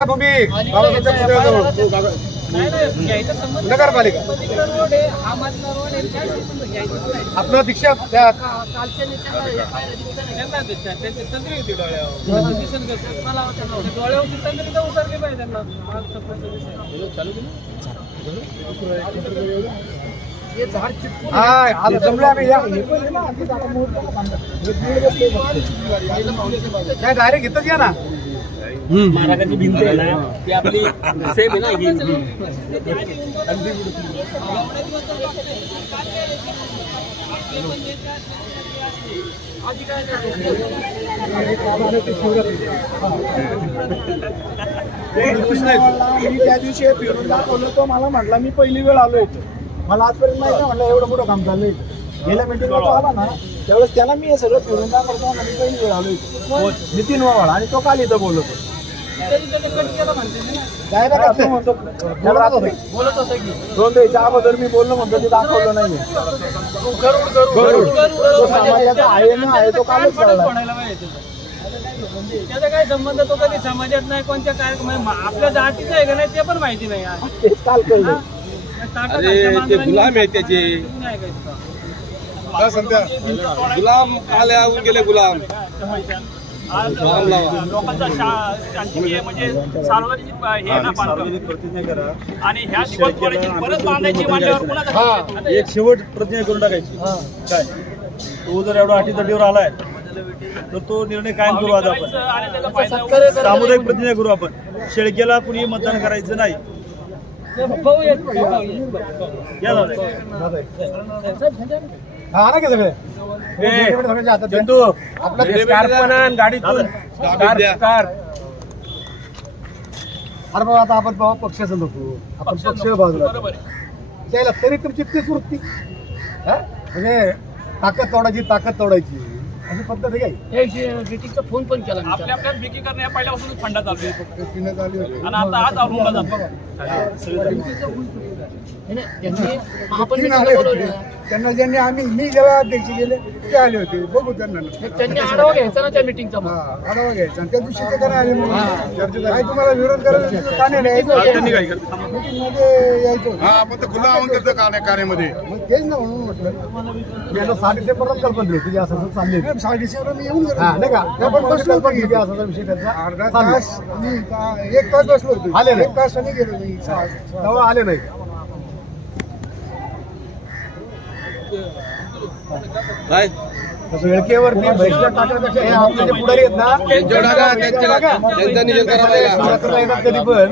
तुम्ही. नगरपालिका. आपलं दीक्षा त्या हा आता जमलं आम्ही या. काय डायरेक्ट घेतच या ना. महाराजाची भिंत आहे ना ती आपली सेम आहे ना ही. मी त्या दिवशी हे फिरून दाखवलं तो मला म्हटला मी पहिली वेळ आलो इथं. मला आजपर्यंत नाही म्हटलं एवढं मोठं काम चाललंय. गेल्या मिटिंगला तो आला ना त्यावेळेस त्याला मी हे सगळं फिरून दाखवतो म्हणलं मी पहिली वेळ आलो इथं. नितीन वावाळ आणि तो काल इथं बोलत दोन द्यायच्या अगोदर मी बोललो म्हणतो ते दाखवलं नाही तो समाजाचा आहे ना आहे तो कालच कळला. त्याचा. काय संबंध तो कधी समाजात नाही कोणत्या काय आपल्या जातीचं आहे का नाही ते पण माहिती नाही. ते गुलाम आहे त्याचे. गुलाम काल गेले गुलाम. लोकांचा शा- शांती म्हणजे सार्वजनिक हे ना बांधकाम. आणि ह्या दिवसभराची परत बांधायची कुणाचा एक शेवट प्रतिज्ञा करून टाकायची काय तो जर एवढा अटीतटीवर आलाय तर तो निर्णय कायम करू आज आपण आणि त्याचा फायदा सामुदायिक प्रतिज्ञा करू आपण शेळकेला कुणी मतदान करायचं नाही या. हा ना का सगळे? सगळ्यांच्या हातात द्या. आपलं गाडीतून अरे बाबा आता आपण बाबा पक्षाचं नको आपण पक्ष बाजूला. बरोबर आहे. त्याला तरी तुमची तीच वृत्ती. हा? म्हणजे ताकद तोडायची ताकद तोडायची. अशी पद्धत आहे काय? फोन पण केला आपल्या आपल्यात विकी करणे या पहिल्यापासून फंडा चालू आहे आणि आता आज औरंगाबाद जातो आपण त्यांना ज्यांनी आम्ही मी जेव्हा अध्यक्ष गेले ते आले होते. बघू त्यांना त्यांनी आढावा घ्यायचा ना त्या मिटिंगचा आढावा घ्यायचा. आणि त्या दिवशी ते का नाही आले म्हणून. चर्चा काय तुम्हाला विरोध करायचा का नाही त्यांनी यायचं काय मध्ये यायचं होतं. हा आपण तर खुला आवाहन करतो कार्यामध्ये मग तेच ना म्हणून म्हटलं. मी आता साठ डिसेंबरलाच कल्पना दिली तुझी असं असं चालले मॅम, साडे डिसेंबर मी येऊन गेलो. हा नाही का? पण बसलो होतो की. असा विषय त्यांचा. अर्धा चालू. तास मी का- एक तास बसलो होतो. आले नाही. एक तासाने गेलो मी सहा- सहा- तेव्हा आले नाही. काय? वेळकेवरती बहिष्कार टाकण्यापेक्षा हे आपले जे पुढारी आहेत ना त्यांचा निषेध करावा लागला. शिवरात्रीला येतात कधी पण.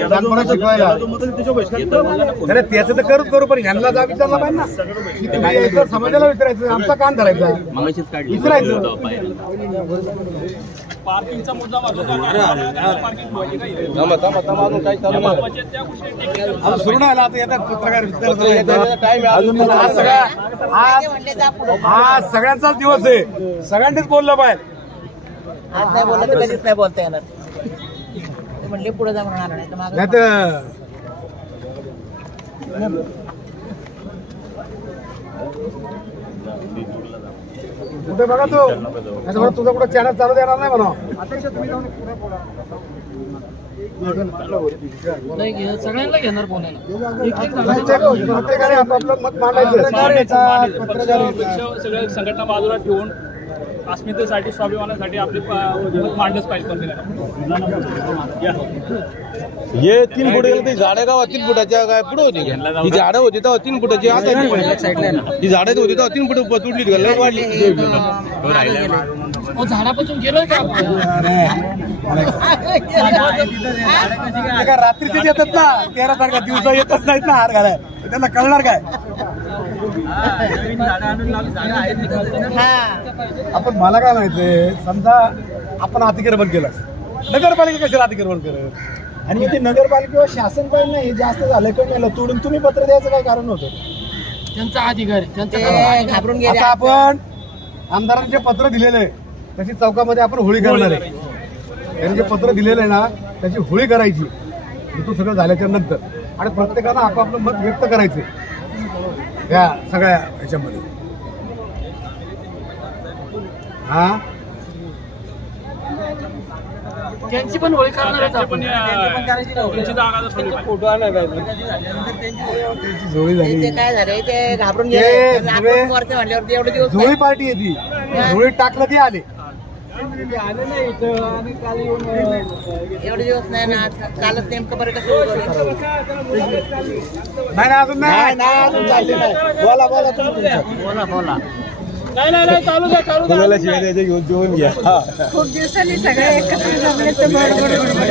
लहानपणा शिकवायला? अरे त्याचं तर करूच करू पण ह्यांना जा विचारला पाहिजे ना. यायचं? समाजाला विचारायचं. आमचा कान धरायचा. विचारायचं. पार्किंगचा मुद्दा सुरू आता येतात पत्रकार सगळ्या आज सगळ्यांचाच दिवस आहे. सगळ्यांनीच बोललं पाहिजे. आज नाही बोललं तर कधीच नाही बोलता येणार. म्हणले पुढे जा म्हणून आलं नाही तर मागं नाही तर कुठे बघा तू? त्याच्यामुळे तुझा कुठे चॅनल चालू देणार नाही म्हणा. अध्यक्ष तुम्ही जाऊन पुढे बोला. नाही घे- सगळ्यांना घेणार प्रत्येकाने आपापलं मत मांडायचं. संघटना बाजूला ठेवून अस्मितेसाठी स्वाभिमानासाठी आपली मांडच पाहिजे. हे तीन फुट गेलं ते झाडं गावात तीन फुटाच्या काय पुढे होती का? ही झाडं होती तेव्हा तीन फुटाची आता ही झाडं होती तेव्हा तीन फुट तुटली वाढली. हो, झाडापासून गेलोय का? रात्रीचेच येतात ना. तेरा तारखा दिवसा येतच नाहीत ना हार घालाय त्यांना कळणार काय? आपण मला काय माहितीये समजा आपण अतिक्रमण केलं. नगरपालिका कशाला अतिक्रमण करत? आणि ते नगरपालिकेवर शासन पाहिजे नाही जास्त झालं कमी आलं तोडून तुम्ही पत्र द्यायचं काय कारण होतं? त्यांचा अधिकार त्यांचा. ते घाबरून गेले आता आपण आमदारांनी जे पत्र दिलेलं आहे त्याची चौकामध्ये आपण होळी करणार आहे. त्यांनी जे पत्र दिलेलं आहे ना त्याची होळी करायची. ऋतू सगळं झाल्याच्यानंतर. आणि प्रत्येकानं आपापलं मत व्यक्त करायचं. या सगळ्या ह्याच्यामध्ये. हा? त्यांची पण होळी त्यांची झोळी ते झाली. ते काय झालंय ते घाबरून ते गेले. त्यांना सगळे- आपण वरती म्हणल्यावरती एवढे दिवस झोळी पार्टी आहे ती झोळी टाकलं ते आले. एवढे दिवस नाही ना कालच नेमकं बरं कसं नाही ना अजून नाही. नाही नाही अजून चालले नाही. बोला बोला तुम्ही तुमचं. नाही नाही नाही चालू द्या चालू द्या. कोणाला शिवाय द्यायचं घेऊन जेवून घ्या. खूप दिवसांनी सगळे एकत्र जमले तर बरोबर बरोबर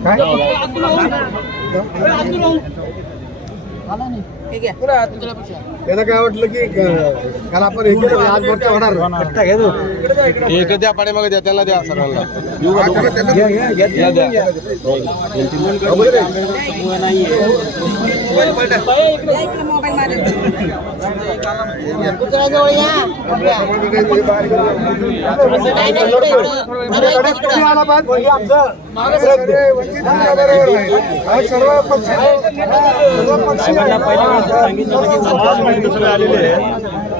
काय ठीक आहे त्याला काय वाटलं की काल आपण हे आज वरच्या होणार? एक द्या पाणी मग द्या त्याला द्या द्या. द्या सर्व पक्ष सर्व पक्षी अध्यक्षाला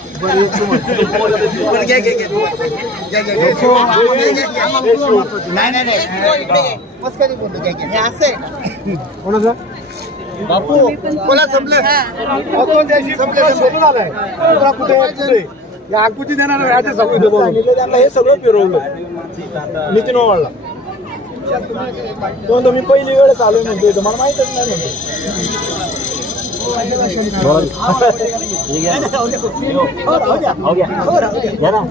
नाही, नाही, नाही. कोणाचं बापू बोला संपलं संपलं कुठे देणार त्यांना हे सगळं फिरवलं नितीन ओवाळला तो मी पहिली वेळेस आलोय म्हणतोय तुम्हाला मला माहितच नाही म्हणतो और हो गया हो गया हो गया ना.